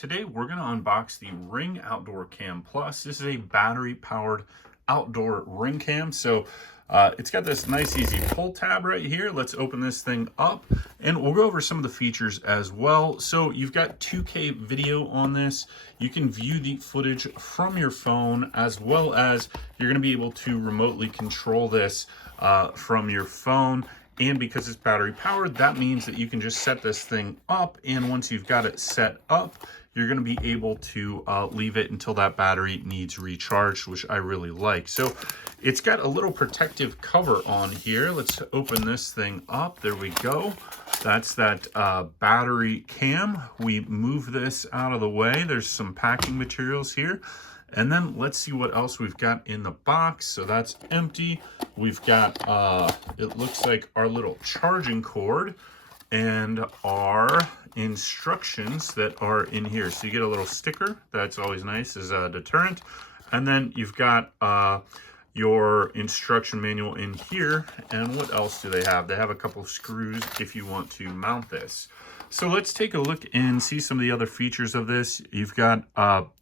Today we're going to unbox the Ring Outdoor Cam Plus. This is a battery powered outdoor ring cam. So it's got this nice easy pull tab right here. Let's open this thing up and we'll go over some of the features as well. So you've got 2K video on this. You can view the footage from your phone, as well as you're going to be able to remotely control this from your phone. And because it's battery powered, that means that you can just set this thing up, and once you've got it set up, you're going to be able to leave it until that battery needs recharged, which I really like. So it's got a little protective cover on here. Let's open this thing up. There we go. That's that battery cam. We move this out of the way. There's some packing materials here. And then let's see what else we've got in the box. So that's empty. We've got, it looks like our little charging cord and our instructions that are in here. So you get a little sticker. That's always nice as a deterrent. And then you've got your instruction manual in here. And what else do they have? They have a couple of screws if you want to mount this. So let's take a look and see some of the other features of this. You've got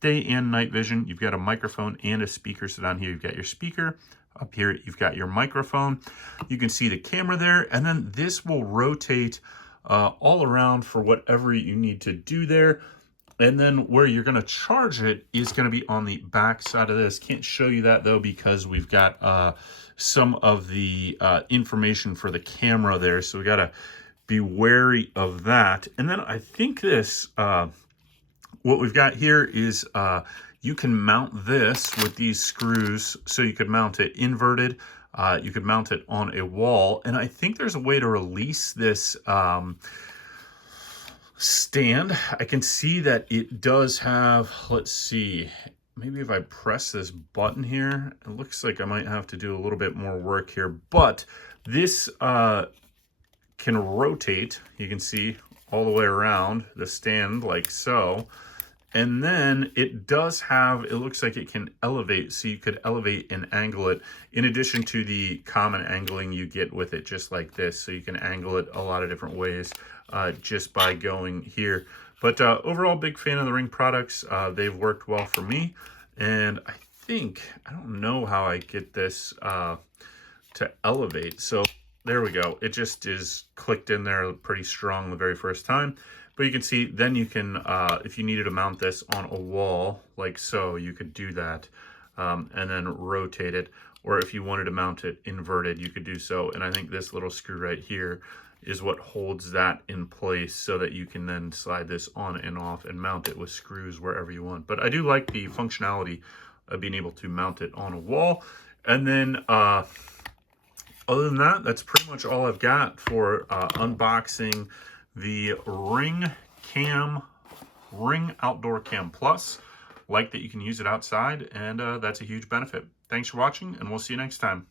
day and night vision. You've got a microphone and a speaker. So down here, you've got your speaker. Up here, you've got your microphone. You can see the camera there. And then this will rotate all around for whatever you need to do there. And then where you're going to charge it is going to be on the back side of this. Can't show you that though, because we've got some of the information for the camera there. So we got to be wary of that. And then I think this, what we've got here is you can mount this with these screws. So you could mount it inverted. You could mount it on a wall. And I think there's a way to release this stand. I can see that it does have, let's see, maybe if I press this button here, it looks like I might have to do a little bit more work here, but this can rotate, you can see, all the way around the stand like so. And then it does have, it looks like it can elevate, so you could elevate and angle it in addition to the common angling you get with it, just like this. So you can angle it a lot of different ways just by going here. But overall, big fan of the Ring products. They've worked well for me. And I think, I don't know how I get this to elevate. So there we go. It just is clicked in there pretty strong the very first time. But you can see, then you can, if you needed to mount this on a wall, like so, you could do that and then rotate it. Or if you wanted to mount it inverted, you could do so. And I think this little screw right here is what holds that in place so that you can then slide this on and off and mount it with screws wherever you want. But I do like the functionality of being able to mount it on a wall. And then other than that, that's pretty much all I've got for unboxing the Ring Outdoor Cam Plus. Like that you can use it outside, and that's a huge benefit. Thanks for watching, and we'll see you next time.